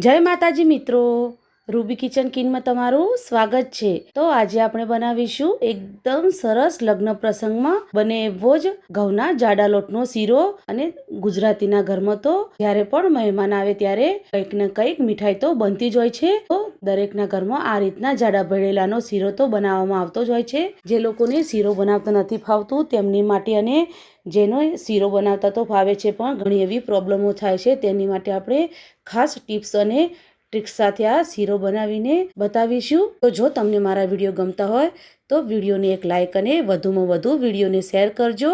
જય માતાજી મિત્રો. રૂબી કિચન કિનમાં તમારું સ્વાગત છે. તો આજે આપણે બનાવીશું એકદમ સરસ લગ્ન પ્રસંગમાં બને એવો જ ઘઉંના જાડા લોટનો શીરો અને ગુજરાતીના ઘરમાં તો જ્યારે પણ મહેમાન આવે ત્યારે કંઈક ને કંઈક મીઠાઈ તો બનતી જ હોય છે. તો દરેકના ઘરમાં આ રીતના જાડા ભરેલાનો શીરો તો બનાવવામાં આવતો જ હોય છે. જે લોકોને શીરો બનાવતા નથી ફાવતું તેમની માટે અને જેનો શીરો બનાવતા તો ફાવે છે પણ ઘણી એવી પ્રોબ્લેમો થાય છે. તેની માટે આપણે ખાસ ટિપ્સ અને ટ્રિક્સ સાથે આ શીરો બનાવીને બતાવીશું. તો જો તમને મારા વીડિયો ગમતા હોય, તો વિડીયોને એક લાઇક અને વધુમાં વધુ વિડીયોને શેર કરજો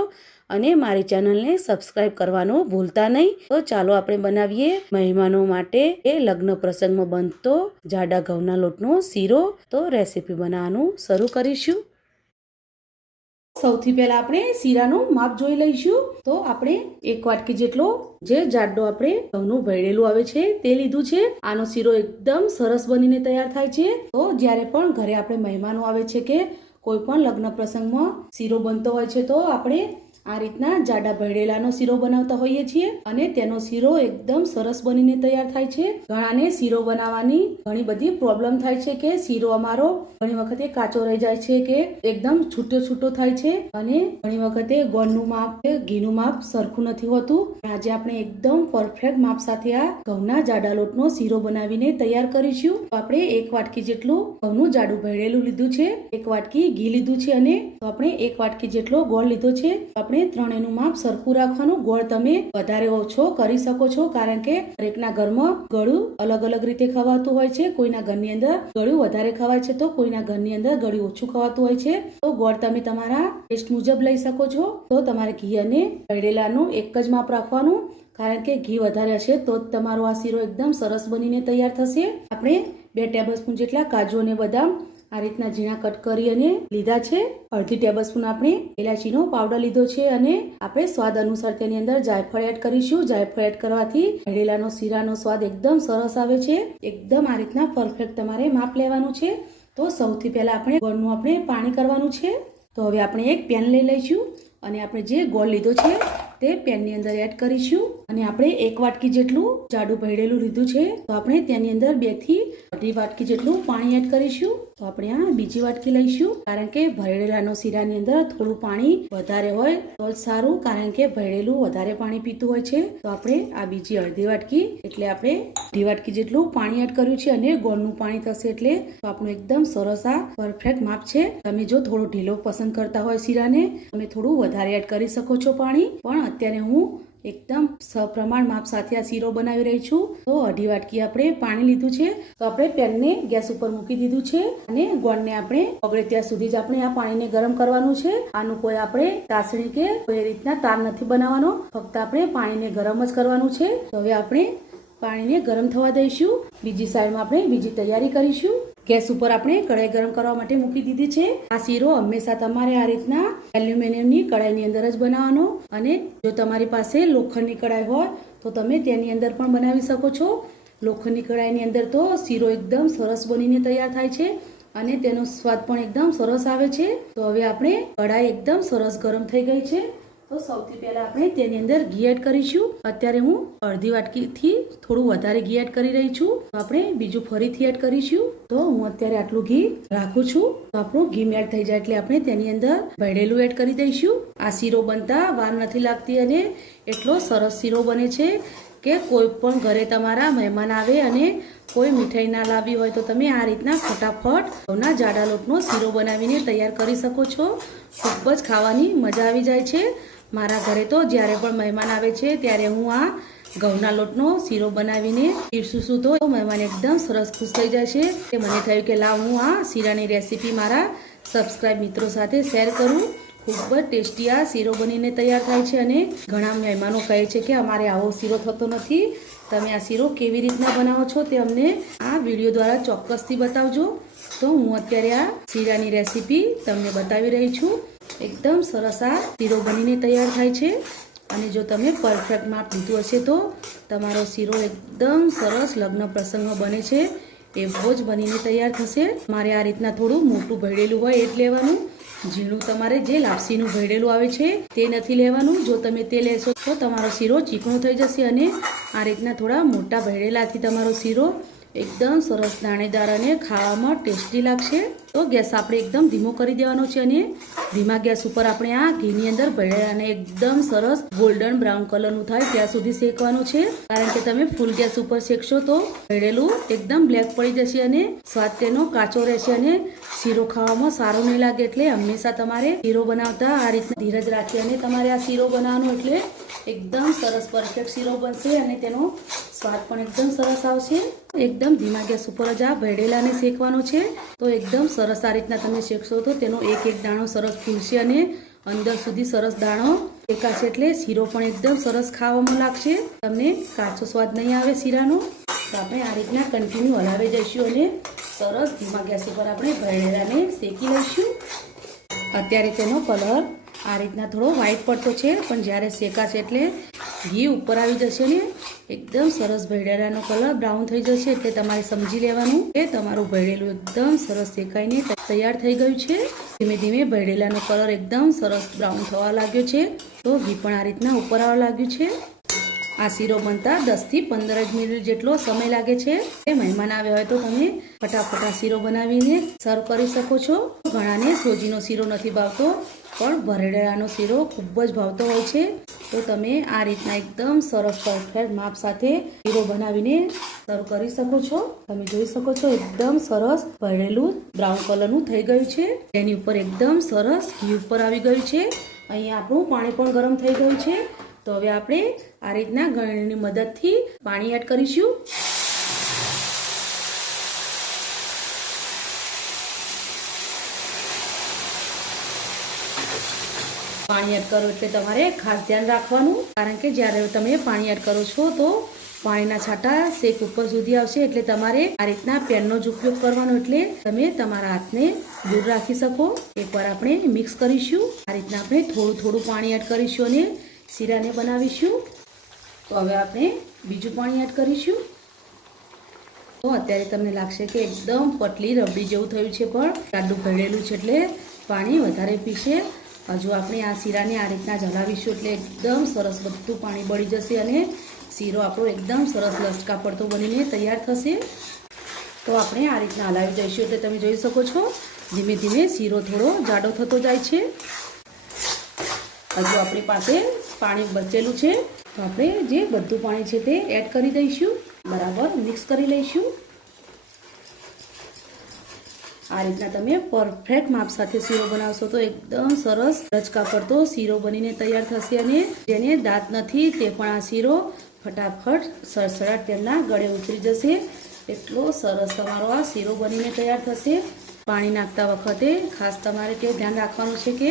અને મારી ચેનલને સબસ્ક્રાઇબ કરવાનું ભૂલતા નહીં. તો ચાલો આપણે બનાવીએ મહેમાનો માટે એ લગ્ન પ્રસંગમાં બનતો જાડા ઘઉંના લોટનો શીરો. તો રેસીપી બનાવવાનું શરૂ કરીશું. સૌથી પહેલા આપણે શીરાનું માપ જોઈ લઈશું. તો આપણે એક વાટકી જેટલો જે જાડો આપણે ઘઉંનું ભરેલું આવે છે તે લીધું છે. આનો શીરો એકદમ સરસ બનીને તૈયાર થાય છે. તો જ્યારે પણ ઘરે આપણે મહેમાનો આવે છે કે કોઈ પણ લગ્ન પ્રસંગમાં શીરો બનતો હોય છે તો આપણે આ રીતના જાડા ભરેલાનો શીરો બનાવતા હોઈએ છીએ અને તેનો શીરો એકદમ સરસ બનીને તૈયાર થાય છે. ઘણાને શીરો બનાવવાની ઘણી બધી પ્રોબ્લેમ થાય છે કે શીરો અમારો ઘણી વખતે કાચો રહી જાય છે કે એકદમ છૂટો છૂટો થાય છે અને ઘણી વખતે ગોળનું માપ કે ઘીનું માપ સરખું નથી હોતું. આજે આપણે એકદમ પરફેક્ટ માપ સાથે આ ઘઉંના જાડા લોટનો શીરો બનાવીને તૈયાર કરીશું. તો આપણે એક વાટકી જેટલું ઘઉંનું જાડું ભરેલું લીધું છે, એક વાટકી ઘી લીધું છે અને આપણે એક વાટકી જેટલો ગોળ લીધો છે. તો આપણે ત્રણેયનું માપ સરખું રાખવાનું. ગોળ તમે વધારે ઓછો કરી શકો છો, કારણ કે દરેકના ઘરમાં ગળું અલગ અલગ રીતે ખવાતું હોય છે. કોઈના ઘરની અંદર ગળું વધારે ખવાય છે, તો કોઈના ઘરની અંદર ગળું ઓછું ખવાતું હોય છે. તો ગોળ તમે તમારા ટેસ્ટ મુજબ લઈ શકો છો. તો તમારે ઘી અને ભરેલાનું એક જ માપ રાખવાનું. કારણ કે ઘી વધારે હશે તો જ તમારો આ શીરો એકદમ સરસ બનીને તૈયાર થશે. આપણે બે ટેબલ સ્પૂન જેટલા કાજુ અને બદામ આ રીતના ઝીણા કટ કરી અને લીધા છે. અડધી ટેબલ સ્પૂન આપણે ઇલાચીનો પાવડર લીધો છે અને આપણે સ્વાદ અનુસાર તેની અંદર જાયફળ એડ કરીશું. જાયફળ એડ કરવાથી ભેળેલાનો શીરાનો સ્વાદ એકદમ સરસ આવે છે. એકદમ આ રીતના પરફેક્ટ તમારે માપ લેવાનું છે. તો સૌથી પહેલા આપણે ગોળનું આપણે પાણી કરવાનું છે. તો હવે આપણે એક પેન લઈ લઈશું અને આપણે જે ગોળ લીધો છે તે પેનની અંદર એડ કરીશું. અને આપણે એક વાટકી જેટલું જાડું ભરેલું લીધું છે. તો આપણે તેની અંદર બેથી અઢી વાટકી જેટલું પાણી એડ કરીશું. તો આપણે આ બીજી વાટકી લઈશું. કારણ કે ભરેલાનો શીરાની અંદર થોડું પાણી વધારે હોય તો સારું, કારણ કે ભરેલું વધારે પાણી પીતું હોય છે. તો આપણે આ બીજી અડધી વાટકી, એટલે આપણે અડધી વાટકી જેટલું પાણી એડ કર્યું છે અને ગોળનું પાણી થશે એટલે તો આપણું એકદમ સરસ આ પરફેક્ટ માપ છે. તમે જો થોડો ઢીલો પસંદ કરતા હોય શીરાને, તમે થોડું વધારે એડ કરી શકો છો પાણી. પણ અત્યારે હું એકદમ સપ્રમાણ માપ સાથે આ શીરો બનાવી રહી છું. તો અઢી વાટકી આપણે પાણી લીધું છે. તો આપણે પેનને ગેસ ઉપર મૂકી દીધું છે અને ગોળને આપણે ઓગળે ત્યાં સુધી જ આપણે આ પાણીને ગરમ કરવાનું છે. આનું કોઈ આપણે તાસણી કે કોઈ રીતના તાર નથી બનાવવાનો. ફક્ત આપણે પાણીને ગરમ જ કરવાનું છે. તો હવે આપણે પાણીને ગરમ થવા દઈશું. બીજી સાઈડમાં આપણે બીજી તૈયારી કરીશું. ગેસ ઉપર આપણે કઢાઈ ગરમ કરવા માટે મૂકી દીધી છે. આ શીરો હંમેશા તમારે આ રીતના એલ્યુમિનિયમની કઢાઈની અંદર જ બનાવવાનો અને જો તમારી પાસે લોખંડની કઢાઈ હોય તો તમે તેની અંદર પણ બનાવી શકો છો. લોખંડની કઢાઈની અંદર તો શીરો એકદમ સરસ બનીને તૈયાર થાય છે અને તેનો સ્વાદ પણ એકદમ સરસ આવે છે. તો હવે આપણે કઢાઈ એકદમ સરસ ગરમ થઈ ગઈ છે. તો સૌથી પહેલા આપણે તેની અંદર ઘી એડ કરીશું. અત્યારે હું અડધી વાટકીથી થોડું વધારે ઘી એડ કરી રહી છું. તો આપણે બીજું ફરીથી એડ કરીશું. તો હું અત્યારે આટલું ઘી રાખું છું. તો આપણું ઘી મેડ થઈ જાય એટલે આપણે તેની અંદર ભેળેલું એડ કરી દઈશું. આ શીરો બનતા વાર નથી લાગતી અને એટલો સરસ શીરો બને છે કે કોઈ પણ ઘરે તમારા મહેમાન આવે અને કોઈ મીઠાઈ ના લાવી હોય તો તમે આ રીતના ફટાફટ ઘઉંના જાડા લોટનો શીરો બનાવીને તૈયાર કરી શકો છો. ખૂબ જ ખાવાની મજા આવી જાય છે. મારા ઘરે તો જ્યારે પણ મહેમાન આવે છે, ત્યારે હું આ ઘઉંના લોટનો શીરો બનાવીને પીરસું તો મહેમાન એકદમ સરસ ખુશ થઈ છે કે મને થયું કે લાવ, હું આ શીરાની રેસીપી મારા સબસ્ક્રાઈબ મિત્રો સાથે શેર કરું. ખૂબ જ ટેસ્ટી આ શીરો બનીને તૈયાર થાય છે અને ઘણા મહેમાનો કહે છે કે અમારે આવો શીરો થતો નથી. તમે આ શીરો કેવી રીતના બનાવો છો તે અમને આ વીડિયો દ્વારા ચોક્કસથી બતાવજો. તો હું અત્યારે આ શીરાની રેસીપી તમને બતાવી રહી છું. એકદમ સરસ આ શીરો બનીને તૈયાર થાય છે. અને જો તમે પરફેક્ટ માપ લીધું હશે તો તમારો શીરો એકદમ સરસ લગ્ન પ્રસંગમાં બને છે. એવો જ બનીને તૈયાર થશે. મારે આ રીતના થોડું મોટું ભરેલું હોય એ જ લેવાનું. ઝીણું તમારે જે લાપસીનું ભરેલું આવે છે તે નથી લેવાનું. જો તમે તે લેશો તો તમારો શીરો ચીકણો થઈ જશે અને આ રીતના થોડા મોટા ભરેલાથી તમારો શીરો એકદમ સરસ દાણેદાર અને ખાવામાં ટેસ્ટી લાગશે. તો ગેસ આપણે એકદમ ધીમો કરી દેવાનો છે અને ધીમા ગેસ ઉપર આપણે આ ઘીની અંદર ભેળેલાને એકદમ સરસ ગોલ્ડન બ્રાઉન કલરનું થાય ત્યાં સુધી શેકવાનું છે. કારણ કે તમે ફૂલ ગેસ ઉપર શેકશો તો ભેળેલું એકદમ બ્લેક પડી જશે અને સ્વાદ તેનો કાચો રહેશે અને શીરો ખાવામાં સારો નહીં લાગે એટલે હંમેશા તમારે શીરો બનાવતા આ રીતના ધીરજ રાખી અને તમારે આ શીરો બનાવવાનો એટલે એકદમ સરસ પરફેક્ટ શીરો બનશે અને તેનો સ્વાદ પણ એકદમ સરસ આવશે. એકદમ ધીમા ગેસ ઉપર જ આ ભેળેલાને શેકવાનો છે. તો એકદમ સરસ આ રીતના તમે શેકશો તો તેનો એક એક દાણો સરસ ફૂલશે અને અંદર સુધી સરસ દાણો શેકાશે એટલે શીરો પણ એકદમ સરસ ખાવામાં લાગશે. તમને કાચો સ્વાદ નહીં આવે શીરાનો. તો આપણે આ રીતના કન્ટિન્યુ હલાવી જઈશું અને સરસ ધીમા ગેસ ઉપર આપણે ભરેરાને શેકી લઈશું. અત્યારે તેનો કલર આ રીતના થોડો વ્હાઈટ પડતો છે, પણ જ્યારે શેકાશે એટલે ઘી ઉપર આવી જશે ને એકદમ સરસ ભેડેરાનો કલર બ્રાઉન થઈ જશે એટલે તમારે સમજી લેવાનું કે તમારું ભેડેલું એકદમ સરસ શેકાઈને તૈયાર થઈ ગયું છે. ધીમે ધીમે ભેડેલાનો કલર એકદમ સરસ બ્રાઉન થવા લાગ્યો છે. તો ઘી પણ આ રીતના ઉપર આવવા લાગ્યું છે. આ શીરો બનતા દસથી પંદર જ મિનિટ જેટલો સમય લાગે છે. એ મહેમાન આવ્યા હોય તો તમે ફટાફટ આ શીરો બનાવીને સર્વ કરી શકો છો. ઘણાને સોજીનો શીરો નથી ભાવતો. પણ ભરેડાનો શીરો ખૂબ જ ભાવતો હોય છે. તો તમે આ રીતના એકદમ સરસ પરફેક્ટ માપ સાથે શીરો બનાવીને સર્વ કરી શકો છો. તમે જોઈ શકો છો એકદમ સરસ ભરેલું બ્રાઉન કલરનું થઈ ગયું છે. તેની ઉપર એકદમ સરસ ઘી ઉપર આવી ગયું છે. અહીંયા આપણું પાણી પણ ગરમ થઈ ગયું છે. તો હવે આપણે આ રીતના ગળણીની મદદથી પાણી એડ કરીશું. પાણી એડ કરો એટલે તમારે ખાસ ધ્યાન રાખવાનું. કારણ કે જ્યારે તમે પાણી એડ કરો છો તો પાણીના છાંટા શેક ઉપર સુધી આવશે એટલે તમારે આ રીતના પેનનો જ ઉપયોગ કરવાનો એટલે તમે તમારા હાથને દૂર રાખી શકો. એકવાર આપણે મિક્સ કરીશું. આ રીતના આપણે થોડું થોડું પાણી એડ કરીશું અને શીરાને બનાવીશું. તો હવે આપણે બીજું પાણી એડ કરીશું. તો અત્યારે તમને લાગશે કે એકદમ પટલી રબડી જેવું થયું છે પણ જાડું ભરેલું છે એટલે પાણી વધારે પીશે. હજુ આપણે આ શીરાને આ રીતના જલાવીશું એટલે એકદમ સરસ બધું પાણી બળી જશે અને શીરો આપણો એકદમ સરસ લસકા પડતો બનીને તૈયાર થશે. તો આપણે આ રીતના હલાવી જઈશું એટલે તમે જોઈ શકો છો, ધીમે ધીમે શીરો થોડો જાડો થતો જાય છે. હજુ આપણી પાસે પાણી બચેલું છે. તો આપણે જે બધું પાણી છે તે એડ કરી દઈશું. બરાબર મિક્સ કરી લઈશું. આ રીતના તમે પરફેક્ટ માપ સાથે શીરો બનાવશો તો એકદમ સરસ રચકા પડતો શીરો બનીને તૈયાર થશે અને જેને દાંત નથી તે પણ આ શીરો ફટાફટ સરસરાટ તેમના ગળે ઉતરી જશે. એટલો સરસ તમારો આ શીરો બનીને તૈયાર થશે. પાણી નાખતા વખતે ખાસ તમારે તે ધ્યાન રાખવાનું છે કે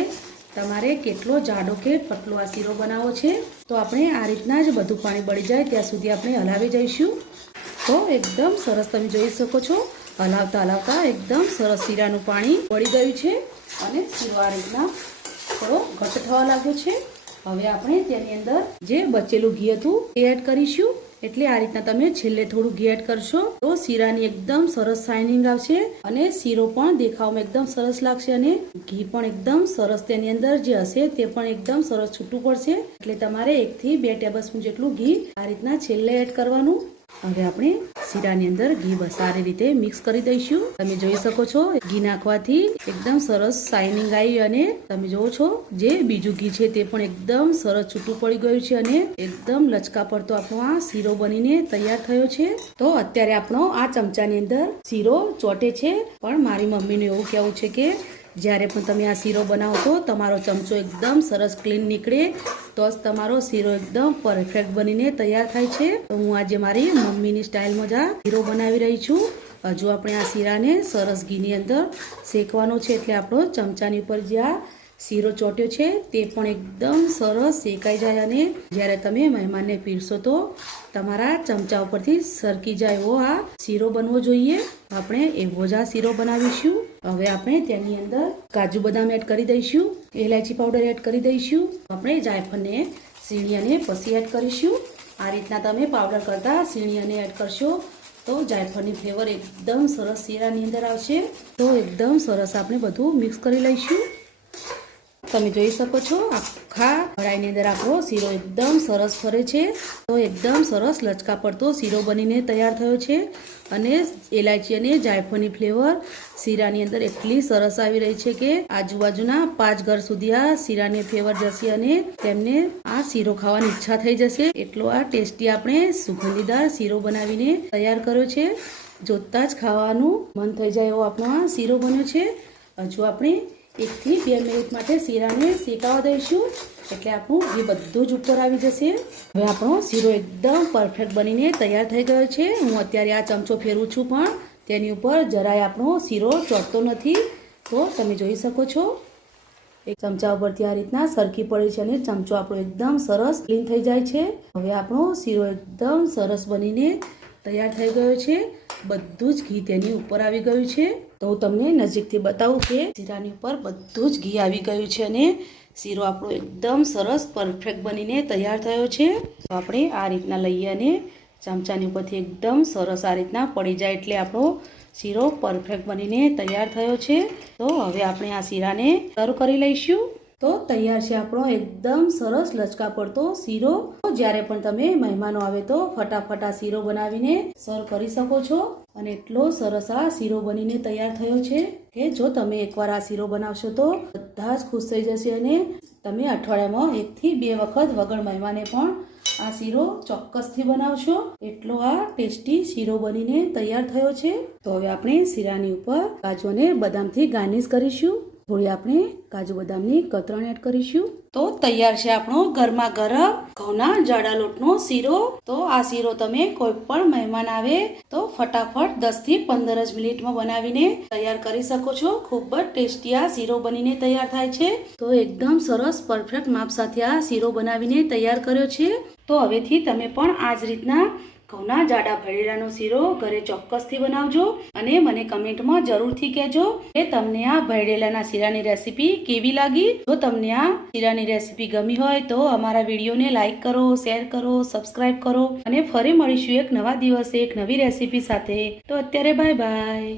તમારે કેટલો જાડો કે પટલો આ શીરો બનાવવો છે. તો આપણે આ રીતના જ બધું પાણી બળી જાય ત્યાં સુધી આપણે હલાવી જઈશું. તો એકદમ સરસ તમે જોઈ શકો છો. હલાવતા હલાવતા એકદમ સરસ શીરાનું પાણી પડી ગયું છે અને શીરો આ રીતના થોડો ઘટ થવા લાગ્યો છે. હવે આપણે તેની અંદર જે બચેલું ઘી હતું એ એડ કરીશું. એટલે આ રીતના તમે છેલ્લે થોડું ઘી એડ કરશો તો શીરાની એકદમ સરસ શાઇનિંગ આવશે અને શીરો પણ દેખાવમાં એકદમ સરસ લાગશે અને ઘી પણ એકદમ સરસ તેની અંદર જે હશે તે પણ એકદમ સરસ છૂટું પડશે. એટલે તમારે એકથી બે ટેબલ સ્પૂન જેટલું ઘી આ રીતના છેલ્લે એડ કરવાનું. હવે આપણે શીરાની અંદર ઘી સારી રીતે મિક્સ કરી દઈશું. તમે જોઈ શકો છો, ઘી નાખવાથી એકદમ સરસ શાઇનિંગ આવી અને તમે જોવો છો, જે બીજું ઘી છે તે પણ એકદમ સરસ છૂટું પડી ગયું છે અને એકદમ લચકા પડતો આપણો આ શીરો બનીને તૈયાર થયો છે. તો અત્યારે આપણો આ ચમચાની અંદર શીરો ચોટે છે. પણ મારી મમ્મીનું એવું કહેવું છે કે જ્યારે પણ તમે આ શીરો બનાવો તો તમારો ચમચો એકદમ સરસ ક્લીન નીકળે, તો જ તમારો શીરો એકદમ પરફેક્ટ બનીને તૈયાર થાય છે. તો હું આજે મારી મમ્મીની સ્ટાઇલમાં જ આ શીરો બનાવી રહી છું. હજુ આપણે આ શીરાને સરસ ઘીની અંદર શેકવાનો છે, એટલે આપણો ચમચાની ઉપર જે આ શીરો ચોટ્યો છે, તે પણ એકદમ સરસ શેકાઈ જાય અને જ્યારે તમે મહેમાનને પીરશો તો તમારા ચમચા ઉપરથી સરકી જાય એવો આ શીરો બનવો જોઈએ. આપણે એવો જ આ શીરો બનાવીશું. હવે આપણે તેની અંદર કાજુ બદામ એડ કરી દઈશું એલાયચી પાવડર એડ કરી દઈશું, આપણે જાયફળને સીણી અને પછી એડ કરીશું. આ રીતના તમે પાવડર કરતાં સીણી અને એડ કરશો તો જાયફળની ફ્લેવર એકદમ સરસ શીરાની અંદર આવશે. તો એકદમ સરસ આપણે બધું મિક્સ કરી લઈશું. તમે જોઈ શકો છો, આખા કઢાઈની અંદર આપણો શીરો એકદમ સરસ ફરે છે. તો એકદમ સરસ લચકા પડતો શીરો બનીને તૈયાર થયો છે. અને એલાયચી અને જાયફળની ફ્લેવર શીરાની અંદર એટલી સરસ આવી રહી છે કે આજુબાજુના પાંચ ઘર સુધી આ શીરાની ફ્લેવર જશે અને તેમને આ શીરો ખાવાની ઈચ્છા થઈ જશે. એટલો આ ટેસ્ટી આપણે સુગંધીદાર શીરો બનાવીને તૈયાર કર્યો છે. જોતાં જ ખાવાનું મન થઈ જાય એવો આપણો આ શીરો બન્યો છે. હજુ આપણે એકથી બે મિનિટ માટે શીરાને શેકાવા દઈશું. એટલે આપણું એ બધું જ ઉપર આવી જશે. હવે આપણો શીરો એકદમ પરફેક્ટ બનીને તૈયાર થઈ ગયો છે. હું અત્યારે આ ચમચો ફેરવું છું પણ તેની ઉપર જરાય આપણો શીરો ચોટતો નથી. તો તમે જોઈ શકો છો. એક ચમચા ઉપરથી આ રીતના સરખી પડે છે અને ચમચો આપણો એકદમ સરસ ક્લીન થઈ જાય છે. હવે આપણો શીરો એકદમ સરસ બનીને તૈયાર થઈ ગયો છે. બધું જ ઘી તેની ઉપર આવી ગયું છે. તો હું તમને નજીકથી બતાવું કે શીરાની ઉપર બધું જ ઘી આવી ગયું છે અને શીરો આપણો એકદમ સરસ પરફેક્ટ બનીને તૈયાર થયો છે. તો આપણે આ રીતના લઈએ અને ચમચાની ઉપરથી એકદમ સરસ આ રીતના પડી જાય એટલે આપણો શીરો પરફેક્ટ બનીને તૈયાર થયો છે. તો હવે આપણે આ શીરાને સર્વ કરી લઈશું. તો તૈયાર છે આપણો એકદમ સરસ લચકા પડતો શીરો. જ્યારે પણ તમે મહેમાનો આવે તો ફટાફટ આ શીરો બનાવીને સર્વ કરી શકો છો. અને એટલો સરસ આ શીરો બનીને તૈયાર થયો છે કે જો તમે એકવાર આ શીરો બનાવશો તો બધા જ ખુશ થઈ જશે અને તમે અઠવાડિયામાં એકથી બે વખત વગર મહેમાને પણ આ શીરો ચોક્કસથી બનાવશો. એટલો આ ટેસ્ટી શીરો બનીને તૈયાર થયો છે. તો હવે આપણે શીરાની ઉપર કાજુ અને બદામથી ગાર્નિશ કરીશું. થોડી આપણે કાજુ બદામની કતરણ એડ કરીશું. તો તૈયાર છે આપણો ગરમા ગરમ ઘઉંના જાડા લોટનો શીરો. તો આ શીરો તમે કોઈ પણ મહેમાન આવે તો ફટાફટ દસથી પંદર જ મિનિટમાં બનાવીને તૈયાર કરી શકો છો. ખૂબ જ ટેસ્ટી આ શીરો બનીને તૈયાર થાય છે. તો એકદમ સરસ પરફેક્ટ માપ સાથે આ શીરો બનાવીને તૈયાર કર્યો છે. તો હવેથી તમે પણ આ જ રીતના ઘઉંના જાડા ભરેલાનો શીરો ઘરે ચોક્કસથી બનાવજો અને મને કમેન્ટમાં જરૂરથી કહેજો કે તમને આ ભરેલાના શીરાની રેસીપી કેવી લાગી? જો તમને આ શીરાની રેસીપી ગમી હોય તો અમારા વિડીયોને લાઇક કરો, શેર કરો, સબસ્ક્રાઇબ કરો અને ફરી મળીશું એક નવા દિવસે એક નવી રેસીપી સાથે. તો અત્યારે બાય બાય.